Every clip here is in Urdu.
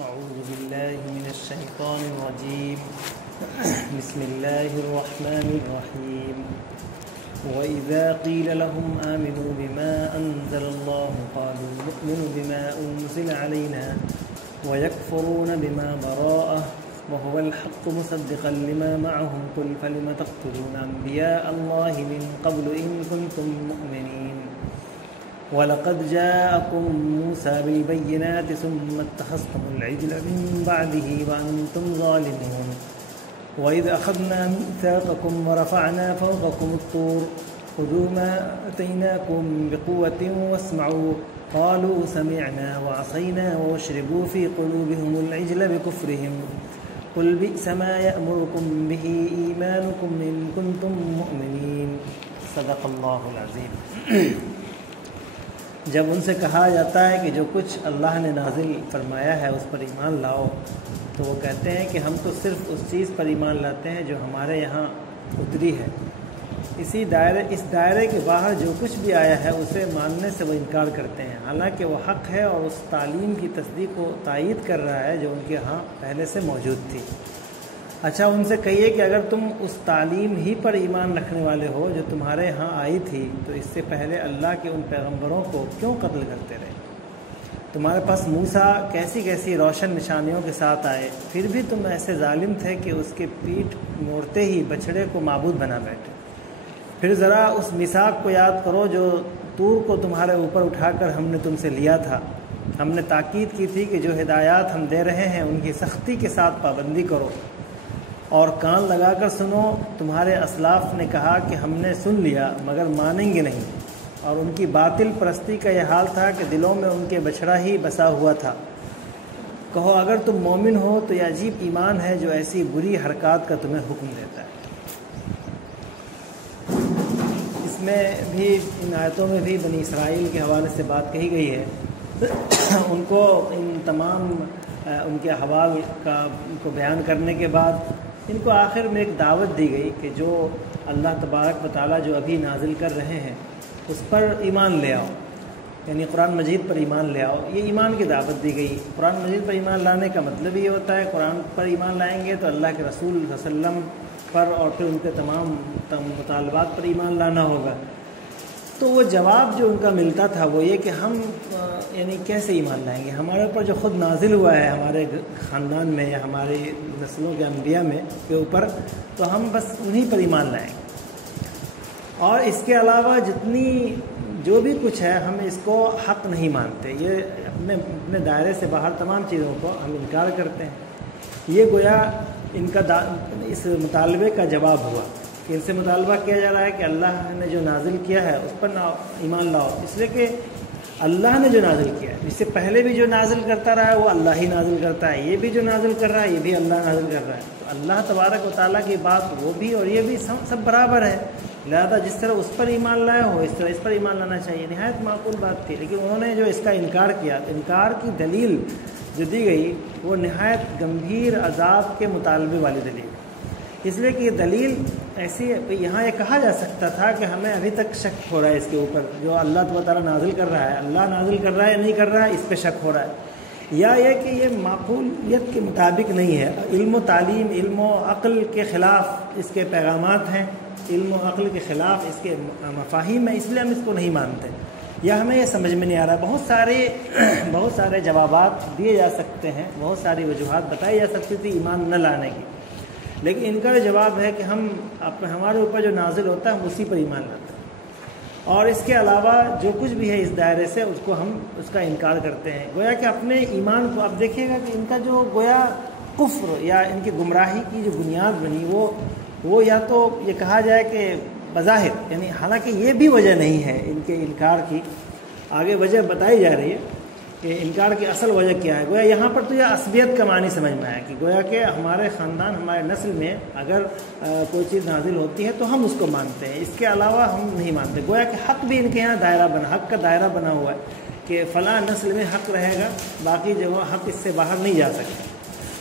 أعوذ بالله من الشيطان الرجيم بسم الله الرحمن الرحيم وإذا قيل لهم آمنوا بما أنزل الله قالوا نؤمن بما أنزل علينا ويكفرون بما براءه وهو الحق مصدقا لما معهم قل فلم تقتلون أنبياء الله من قبل إن كنتم مؤمنين وَلَقَدْ جَاءَكُم مُّوسَىٰ بِالْبَيِّنَاتِ ثُمَّ اتَّخَذْتُمُ الْعِجْلَ مِن بَعْدِهِ وَأَنتُمْ ظَالِمُونَ وَإِذْ أَخَذْنَا مِيثَاقَكُمْ وَرَفَعْنَا فَوْقَكُمُ الطُّورَ خُذُوا مَا آتَيْنَاكُم بِقُوَّةٍ وَاسْمَعُوا قَالُوا سَمِعْنَا وَعَصَيْنَا وَأُشْرِبُوا فِي قُلُوبِهِمُ الْعِجْلَ بِكُفْرِهِمْ قُلْ بِئْسَ مَا يَأْمُرُكُم بِهِ إِيمَانُكُمْ إِن كُنتُم مُّؤْمِنِينَ صدق اللہ العظیم۔ جب ان سے کہا جاتا ہے کہ جو کچھ اللہ نے نازل فرمایا ہے اس پر ایمان لاؤ، تو وہ کہتے ہیں کہ ہم تو صرف اس چیز پر ایمان لاتے ہیں جو ہمارے یہاں اتری ہے۔ اس دائرے کے باہر جو کچھ بھی آیا ہے اسے ماننے سے وہ انکار کرتے ہیں، حالانکہ وہ حق ہے اور اس تعلیم کی تصدیق و تائید کر رہا ہے جو ان کے ہاں پہلے سے موجود تھی۔ اچھا، ان سے کہیے کہ اگر تم اس تعلیم ہی پر ایمان رکھنے والے ہو جو تمہارے ہاں آئی تھی تو اس سے پہلے اللہ کے ان پیغمبروں کو کیوں قتل کرتے رہے؟ تمہارے پاس موسیٰ کیسی کیسی روشن نشانیوں کے ساتھ آئے، پھر بھی تم ایسے ظالم تھے کہ اس کے پیٹھ موڑتے ہی بچڑے کو معبود بنا بیٹھے۔ پھر ذرا اس میثاق کو یاد کرو جو طور کو تمہارے اوپر اٹھا کر ہم نے تم سے لیا تھا۔ ہم نے تاکید کی تھی کہ جو ہدایات ہم دے رہے ہیں ان کی سختی کے ساتھ پابندی کرو اور کان لگا کر سنو۔ تمہارے اسلاف نے کہا کہ ہم نے سن لیا مگر مانیں گے نہیں، اور ان کی باطل پرستی کا یہ حال تھا کہ دلوں میں ان کے بچھڑا ہی بسا ہوا تھا۔ کہو اگر تم مومن ہو تو یہ عجیب ایمان ہے جو ایسی بری حرکات کا تمہیں حکم دیتا ہے۔ اس میں بھی ان آیتوں میں بھی بنی اسرائیل کے حوالے سے بات کہی گئی ہے۔ ان کو ان تمام ان کے احوال کو بیان کرنے کے بعد ان کو آخر میں ایک دعوت دی گئی کہ جو اللہ تبارک و تعالیٰ جو ابھی نازل کر رہے ہیں اس پر ایمان لے آؤ، یعنی قرآن مجید پر ایمان لے آؤ۔ یہ ایمان کی دعوت دی گئی۔ قرآن مجید پر ایمان لانے کا مطلب یہ ہوتا ہے قرآن پر ایمان لائیں گے تو اللہ کے رسول صلی اللہ علیہ وسلم پر اور پھر ان کے تمام مطالبات پر ایمان لانا ہوگا۔ تو وہ جواب جو ان کا ملتا تھا وہ یہ کہ ہم یعنی کیسے ایمان لائیں گے؟ ہمارے اوپر جو خود نازل ہوا ہے ہمارے خاندان میں یا ہماری نسلوں کے انبیاء میں کے اوپر، تو ہم بس انہی پر ایمان لائیں گے، اور اس کے علاوہ جتنی جو بھی کچھ ہے ہم اس کو حق نہیں مانتے۔ یہ اپنے دائرے سے باہر تمام چیزوں کو ہم انکار کرتے ہیں۔ یہ گویا ان کا اس مطالبے کا جواب ہوا کہ ان سے مطالبہ کیا جا رہا ہے کہ اللہ نے جو نازل کیا ہے اس پر ایمان لاؤ، اس لیے کہ اللہ نے جو نازل کیا ہے، اس سے پہلے بھی جو نازل کرتا رہا ہے وہ اللہ ہی نازل کرتا ہے، یہ بھی جو نازل کر رہا ہے یہ بھی اللہ نازل کر رہا ہے۔ تو اللہ تبارک و تعالیٰ کی بات وہ بھی اور یہ بھی سب برابر ہے، لہذا جس طرح اس پر ایمان لایا ہو اس طرح اس پر ایمان لانا چاہیے۔ نہایت معقول بات تھی، لیکن انہوں نے جو اس کا انکار کیا، انکار کی دلیل جو دی گئی وہ نہایت گمبھیر عذاب کے مطالبے والی دلیل، اس لیے کہ یہ دلیل ایسی ہے۔ یہاں یہ کہا جا سکتا تھا کہ ہمیں ابھی تک شک ہو رہا ہے اس کے اوپر، جو اللہ تعالیٰ نازل کر رہا ہے، اللہ نازل کر رہا ہے نہیں کر رہا ہے، اس پہ شک ہو رہا ہے، یا یہ کہ یہ معقولیت کے مطابق نہیں ہے، علم و تعلیم، علم و عقل کے خلاف اس کے پیغامات ہیں، علم و عقل کے خلاف اس کے مفاہیم ہیں، اس لیے ہم اس کو نہیں مانتے، یا ہمیں یہ سمجھ میں نہیں آ رہا۔ بہت سارے جوابات دیے جا سکتے ہیں، بہت ساری وجوہات بتائی جا سکتی تھی ایمان نہ لانے کی، لیکن ان کا جواب ہے کہ ہمارے اوپر جو نازل ہوتا ہے ہم اسی پر ایمان لاتے ہیں، اور اس کے علاوہ جو کچھ بھی ہے اس دائرے سے اس کو ہم اس کا انکار کرتے ہیں۔ گویا کہ اپنے ایمان کو اب دیکھیے گا کہ ان کا جو گویا کفر یا ان کی گمراہی کی جو بنیاد بنی وہ یا تو یہ کہا جائے کہ بظاہر، یعنی حالانکہ یہ بھی وجہ نہیں ہے ان کے انکار کی، آگے وجہ بتائی جا رہی ہے کہ انکار کی اصل وجہ کیا ہے۔ گویا یہاں پر تو یہ عصبیت کا معنی سمجھ میں آیا کہ گویا کہ ہمارے خاندان ہمارے نسل میں اگر کوئی چیز نازل ہوتی ہے تو ہم اس کو مانتے ہیں، اس کے علاوہ ہم نہیں مانتے۔ گویا کہ حق بھی ان کے یہاں حق کا دائرہ بنا ہوا ہے کہ فلاں نسل میں حق رہے گا، باقی جگہ حق اس سے باہر نہیں جا سکتے۔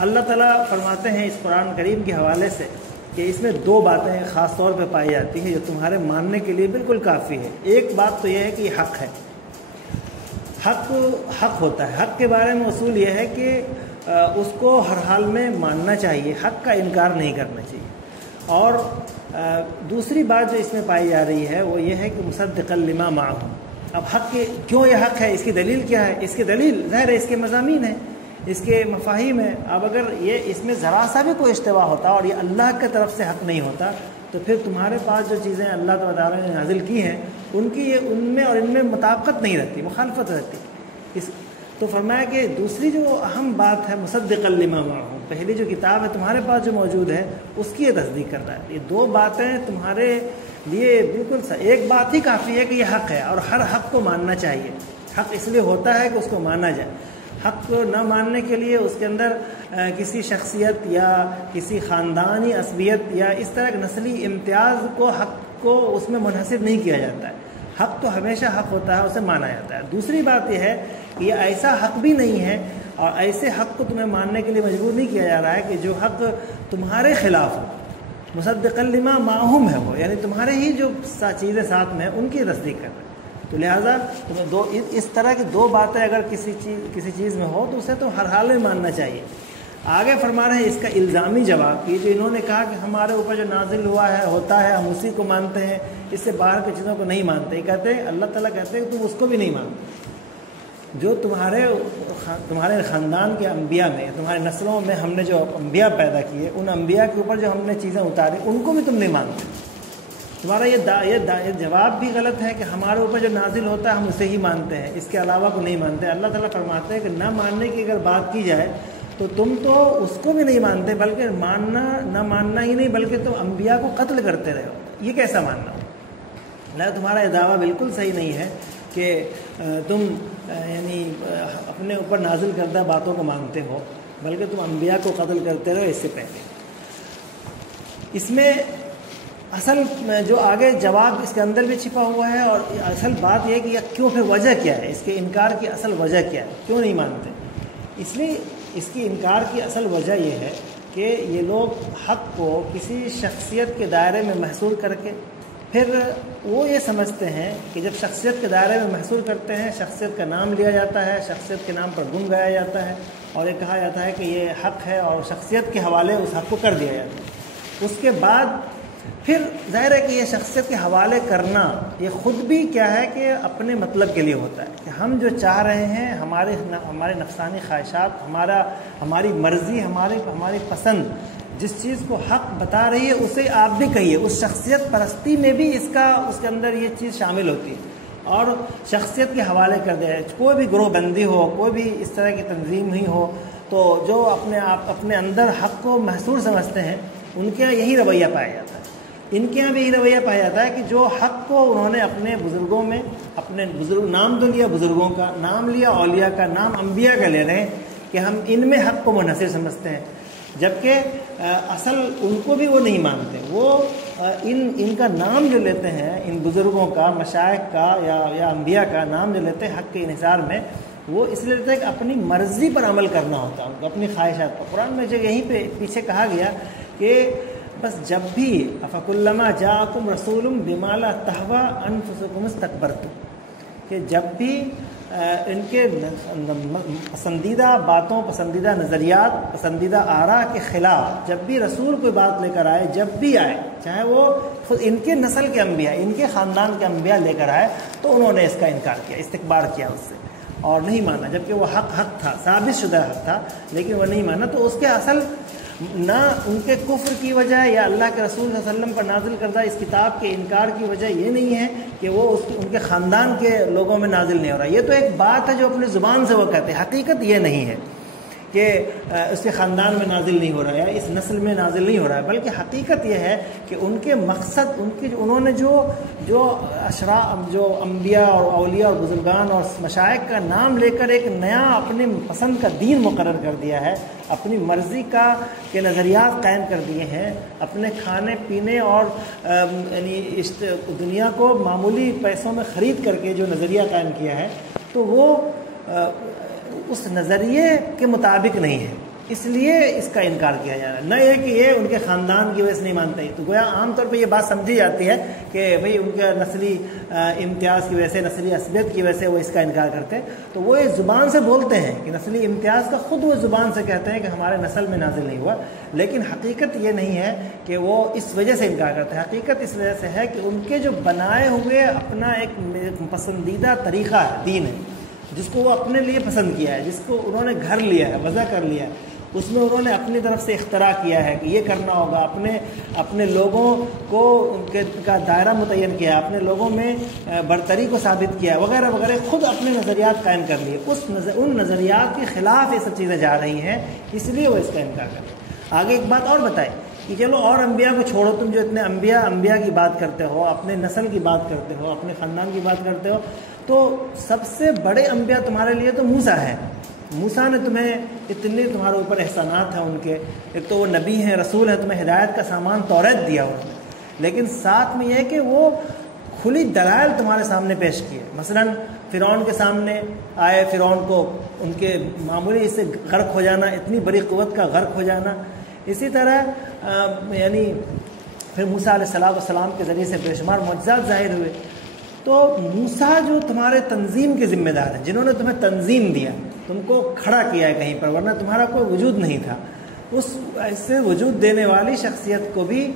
اللہ تعالیٰ فرماتے ہیں اس قرآن کریم کے حوالے سے کہ اس میں دو باتیں خاص طور پہ پائی جاتی ہیں جو تمہارے ماننے کے لیے بالکل کافی ہے۔ ایک بات تو یہ ہے کہ یہ حق ہے، حق ہوتا ہے۔ حق کے بارے میں اصول یہ ہے کہ اس کو ہر حال میں ماننا چاہیے، حق کا انکار نہیں کرنا چاہیے۔ اور دوسری بات جو اس میں پائی جا رہی ہے وہ یہ ہے کہ مصدقا لما معہم، اب حق کے کیوں یہ حق ہے، اس کی دلیل کیا ہے؟ اس کی دلیل ظاہر ہے اس کے مضامین ہیں، اس کے مفاہیم ہیں۔ اب اگر یہ اس میں ذرا سا بھی کوئی اشتباہ ہوتا اور یہ اللہ کی طرف سے حق نہیں ہوتا تو پھر تمہارے پاس جو چیزیں اللہ تعالیٰ نے نازل کی ہیں ان میں اور ان میں مطابقت نہیں رہتی، مخالفت رہتی۔ تو فرمایا کہ دوسری جو اہم بات ہے مصدقا لما معہم، پہلی جو کتاب ہے تمہارے پاس جو موجود ہے اس کی یہ تصدیق کرتا ہے۔ یہ دو باتیں تمہارے لیے بالکل ایک بات ہی کافی ہے کہ یہ حق ہے اور ہر حق کو ماننا چاہیے۔ حق اس لیے ہوتا ہے کہ اس کو مانا جائے، حق کو نہ ماننے کے لیے اس کے اندر کسی شخصیت یا کسی خاندانی عصبیت یا اس طرح کے نسلی امتیاز کو حق کو اس میں منحصر نہیں کیا جاتا ہے۔ حق تو ہمیشہ حق ہوتا ہے، اسے مانا جاتا ہے۔ دوسری بات یہ ہے کہ یہ ایسا حق بھی نہیں ہے اور ایسے حق کو تمہیں ماننے کے لیے مجبور نہیں کیا جا رہا ہے کہ جو حق تمہارے خلاف ہو، مصدقا لما معہم ہے وہ، یعنی تمہارے ہی جو چیزیں ساتھ میں ہیں ان کی تصدیق کر رہے ہیں۔ تو لہٰذا تمہیں اس طرح کی دو باتیں اگر کسی چیز میں ہو تو اسے تو ہر حال میں ماننا چاہیے۔ آگے فرما رہے ہیں اس کا الزامی جواب کہ جو انہوں نے کہا کہ ہمارے اوپر جو نازل ہوا ہے ہوتا ہے، ہم اسی کو مانتے ہیں، اس سے باہر کی چیزوں کو نہیں مانتے۔ یہ کہتے ہیں اللہ تعالیٰ کہتے ہیں کہ تم اس کو بھی نہیں مانتے۔ جو تمہارے خاندان کے انبیاء میں، تمہارے نسلوں میں ہم نے جو انبیاء پیدا کیے، ان انبیاء کے اوپر جو ہم نے چیزیں اتاری ان کو بھی تم نہیں مانتے۔ تمہارا یہ جواب بھی غلط ہے کہ ہمارے اوپر جو نازل ہوتا ہے ہم اسے ہی مانتے ہیں، اس کے علاوہ کو نہیں مانتے۔ اللہ تعالیٰ فرماتے ہیں کہ نہ ماننے کی اگر بات کی جائے تو تم تو اس کو بھی نہیں مانتے، بلکہ نہ ماننا ہی نہیں بلکہ تم انبیاء کو قتل کرتے رہے ہو۔ یہ کیسا ماننا ہو؟ نہ تمہارا یہ دعویٰ بالکل صحیح نہیں ہے کہ تم یعنی اپنے اوپر نازل کردہ باتوں کو مانتے ہو، بلکہ تم انبیاء کو قتل کرتے رہو اس سے پہلے۔ اس میں اصل جو آگے جواب اس کے اندر بھی چھپا ہوا ہے، اور اصل بات یہ ہے کہ یہ کیوں، پھر وجہ کیا ہے، اس کے انکار کی اصل وجہ کیا ہے، کیوں نہیں مانتے؟ اس لیے اس کی انکار کی اصل وجہ یہ ہے کہ یہ لوگ حق کو کسی شخصیت کے دائرے میں محصور کر کے پھر وہ یہ سمجھتے ہیں کہ جب شخصیت کے دائرے میں محصور کرتے ہیں، شخصیت کا نام لیا جاتا ہے، شخصیت کے نام پر گن گایا جاتا ہے اور یہ کہا جاتا ہے کہ یہ حق ہے اور شخصیت کے حوالے اس حق کو کر دیا جاتا ہے۔ اس کے بعد پھر ظاہر ہے کہ یہ شخصیت کے حوالے کرنا یہ خود بھی کیا ہے کہ اپنے مطلب کے لیے ہوتا ہے کہ ہم جو چاہ رہے ہیں، ہمارے نفسانی خواہشات، ہماری مرضی، ہماری پسند، جس چیز کو حق بتا رہی ہے اسے آپ بھی کہیے۔ اس شخصیت پرستی میں بھی اس کے اندر یہ چیز شامل ہوتی ہے اور شخصیت کے حوالے کر دیا ہے۔ کوئی بھی گروہ بندی ہو، کوئی بھی اس طرح کی تنظیم ہی ہو، تو جو اپنے اندر حق کو محصور سمجھتے ہیں ان کے یہاں یہی رویہ پایا جاتا ہے۔ ان کے یہاں بھی یہی رویہ پایا جاتا ہے کہ جو حق کو انہوں نے اپنے بزرگوں میں، اپنے بزرگ نام تو لیا بزرگوں کا، نام لیا اولیاء کا، نام انبیاء کا لے رہے ہیں کہ ہم ان میں حق کو منحصر سمجھتے ہیں، جبکہ اصل ان کو بھی وہ نہیں مانتے۔ وہ ان کا نام جو لیتے ہیں، ان بزرگوں کا، مشائخ کا یا انبیاء کا نام جو لیتے ہیں حق کے انحصار میں، وہ اس لیے لیتے ہیں کہ اپنی مرضی پر عمل کرنا ہوتا ہے ان کو، اپنی خواہشات پر۔ قرآن میں جو یہیں پہ پیچھے کہا گیا کہ بس جب بھی افکلما جاءکم رسول بما لا تہوی انفسکم استکبرتم، کہ جب بھی ان کے پسندیدہ باتوں، پسندیدہ نظریات، پسندیدہ آراء کے خلاف جب بھی رسول کوئی بات لے کر آئے، جب بھی آئے، چاہے وہ خود ان کے نسل کے انبیاء، ان کے خاندان کے انبیاء لے کر آئے، تو انہوں نے اس کا انکار کیا، استکبار کیا اس سے اور نہیں مانا، جبکہ وہ حق تھا، ثابت شدہ حق تھا، لیکن وہ نہیں مانا۔ تو اس کے اصل نہ ان کے کفر کی وجہ یا اللہ کے رسول صلی اللہ علیہ وسلم پر نازل کردہ اس کتاب کے انکار کی وجہ یہ نہیں ہے کہ وہ ان کے خاندان کے لوگوں میں نازل نہیں ہو رہا۔ یہ تو ایک بات ہے جو اپنی زبان سے وہ کہتے ہیں، حقیقت یہ نہیں ہے کہ اس کے خاندان میں نازل نہیں ہو رہا ہے، اس نسل میں نازل نہیں ہو رہا ہے، بلکہ حقیقت یہ ہے کہ ان کے مقصد، انہوں نے جو جو انبیاء اور اولیاء اور بزرگان اور مشائخ کا نام لے کر ایک نیا اپنی پسند کا دین مقرر کر دیا ہے، اپنی مرضی کے نظریات قائم کر دیے ہیں، اپنے کھانے پینے اور یعنی دنیا کو معمولی پیسوں میں خرید کر کے جو نظریہ قائم کیا ہے، تو وہ اس نظریے کے مطابق نہیں ہے، اس لیے اس کا انکار کیا جا رہا ہے، نہ یہ کہ یہ ان کے خاندان کی وجہ سے نہیں مانتے. تو گویا عام طور پہ یہ بات سمجھی جاتی ہے کہ بھئی ان کا نسلی امتیاز کی وجہ سے، نسلی عصبیت کی وجہ سے وہ اس کا انکار کرتے ہیں. تو وہ اس زبان سے بولتے ہیں کہ نسلی امتیاز کا خود وہ زبان سے کہتے ہیں کہ ہمارے نسل میں نازل نہیں ہوا، لیکن حقیقت یہ نہیں ہے کہ وہ اس وجہ سے انکار کرتے ہیں. حقیقت اس وجہ سے ہے کہ ان کے جو بنائے ہوئے اپنا ایک پسندیدہ طریقہ ہے، دین ہے، جس کو وہ اپنے لیے پسند کیا ہے، جس کو انہوں نے گھر لیا ہے، وضع کر لیا ہے، اس میں انہوں نے اپنی طرف سے اختراع کیا ہے کہ یہ کرنا ہوگا، اپنے لوگوں کو ان کا دائرہ متعین کیا ہے، اپنے لوگوں میں برتری کو ثابت کیا ہے، وغیرہ وغیرہ، خود اپنے نظریات قائم کر لیے. ان نظریات کے خلاف یہ سب چیزیں جا رہی ہیں، اس لیے وہ اس کا انکار کر رہے ہیں. آگے ایک بات اور بتائے کہ چلو اور انبیاء کو چھوڑو، تم جو اتنے انبیاء کی بات کرتے ہو، اپنے نسل کی بات کرتے ہو، اپنے خاندان کی بات کرتے ہو، تو سب سے بڑے انبیاء تمہارے لیے تو موسیٰ ہے. موسیٰ نے تمہیں اتنے تمہارے اوپر احسانات ہیں ان کے، ایک تو وہ نبی ہیں، رسول ہیں، تمہیں ہدایت کا سامان توریت دیا انہوں نے، لیکن ساتھ میں یہ ہے کہ وہ کھلی دلائل تمہارے سامنے پیش کیے. مثلا فرعون کے سامنے آئے، فرعون کو ان کے معمولی اس سے غرق ہو جانا، اتنی بڑی قوت کا غرق ہو جانا. اسی طرح یعنی پھر موسیٰ علیہ السلام کے ذریعے سے بے شمار معجزات ظاہر ہوئے. تو موسیٰ جو تمہارے تنظیم کے ذمہ دار ہیں، جنہوں نے تمہیں تنظیم دیا، تم کو کھڑا کیا ہے کہیں پر، ورنہ تمہارا کوئی وجود نہیں تھا، اس ایسے وجود دینے والی شخصیت کو بھی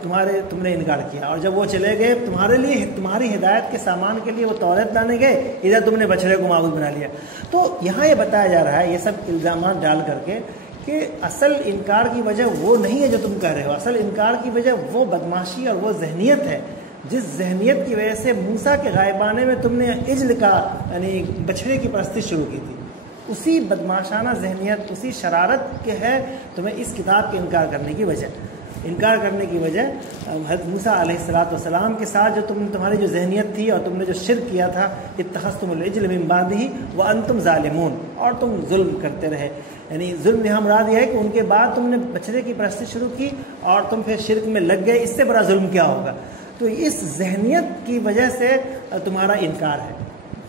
تم نے انکار کیا. اور جب وہ چلے گئے تمہارے لیے، تمہاری ہدایت کے سامان کے لیے وہ توریت لانے گئے، ادھر تم نے بچڑے کو معبود بنا لیا. تو یہاں یہ بتایا جا رہا ہے، یہ سب الزامات ڈال کر کے، کہ اصل انکار کی وجہ وہ نہیں ہے جو تم کہہ رہے ہو. اصل انکار کی وجہ وہ بدماشی اور وہ ذہنیت ہے جس ذہنیت کی وجہ سے موسیٰ کے غائبانے میں تم نے عجل کا یعنی بچھڑے کی پرستش شروع کی تھی. اسی بدماشانہ ذہنیت، اسی شرارت کے ہے تمہیں اس کتاب کے انکار کرنے کی وجہ. انکار کرنے کی وجہ حضرت موسیٰ علیہ السلام کے ساتھ جو تمہاری جو ذہنیت تھی، اور تم نے جو شرک کیا تھا، اتخذتم العجل من بعدہ وانتم ظالمون، اور تم ظلم کرتے رہے. یعنی ظلم یہاں مراد یہ ہے کہ ان کے بعد تم نے بچڑے کی پرستش شروع کی اور تم پھر شرک میں لگ گئے. اس سے بڑا ظلم کیا ہوگا؟ تو اس ذہنیت کی وجہ سے تمہارا انکار ہے،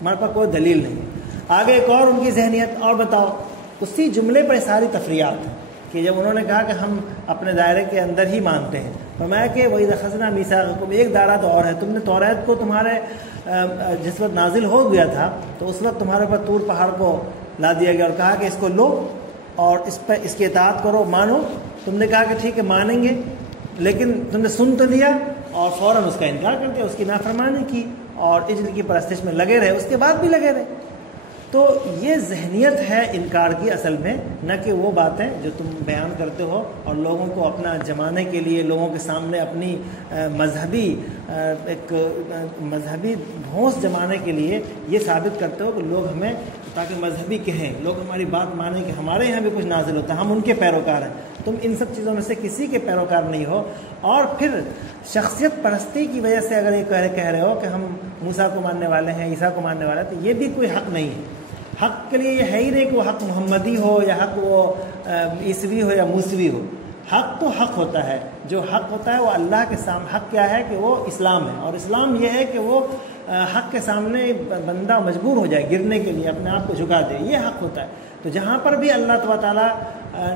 ہمارے پاس کوئی دلیل نہیں. آگے ایک اور ان کی ذہنیت اور بتاؤ. اسی جملے پر ساری تفریعات ہیں کہ جب انہوں نے کہا کہ ہم اپنے دائرے کے اندر ہی مانتے ہیں، فرمایا کہ وَإِذْ أَخَذْنَا مِيثَاقَكُمْ، ایک دائرہ تو اور ہے. تم نے توریت کو تمہارے جس وقت نازل ہو گیا تھا تو اس وقت تمہارے پر طور پہاڑ کو لا دیا گیا اور کہا کہ اس کو لو اور اس کی اطاعت کرو، مانو. تم نے کہا کہ ٹھیک ہے مانیں گے، لیکن تم نے سن تو لیا اور فوراً اس کا انکار کر دیا، اس کی نافرمانی کی اور عجل کی پرستش میں لگے رہے، اس کے بعد بھی لگے رہے. تو یہ ذہنیت ہے انکار کی اصل میں، نہ کہ وہ باتیں جو تم بیان کرتے ہو اور لوگوں کو اپنا جمانے کے لیے، لوگوں کے سامنے اپنی مذہبی بھونس جمانے کے لیے یہ ثابت کرتے ہو کہ لوگ ہمیں تاکہ مذہبی کہیں، لوگ ہماری بات مانیں کہ ہمارے یہاں بھی کچھ نازل ہوتا ہے، ہم ان کے پیروکار ہیں. تم ان سب چیزوں میں سے کسی کے پیروکار نہیں ہو. اور پھر شخصیت پرستی کی وجہ سے اگر یہ کہہ رہے ہو کہ ہم موسیٰ کو ماننے والے ہیں، عیسیٰ کو ماننے والے ہیں، تو یہ بھی کوئی حق نہیں ہے. حق کے لیے یہ ہے ہی نہیں کہ وہ حق محمدی ہو یا حق وہ عیسوی ہو یا موسوی ہو. حق تو حق ہوتا ہے، جو حق ہوتا ہے وہ اللہ کے سامنے. حق کیا ہے کہ وہ اسلام ہے، اور اسلام یہ ہے کہ وہ حق کے سامنے بندہ مجبور ہو جائے گرنے کے لیے، اپنے آپ کو جھکا دے، یہ حق ہوتا ہے. تو جہاں پر بھی اللہ تعالیٰ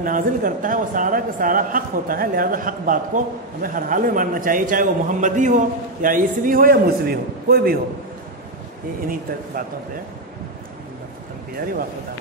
نازل کرتا ہے وہ سارا کا سارا حق ہوتا ہے، لہذا حق بات کو ہمیں ہر حال میں ماننا چاہیے، چاہے وہ محمدی ہو یا عیسوی ہو یا موسوی ہو، کوئی بھی ہو. انہی باتوں پہ ختم کی جا رہی. واقعہ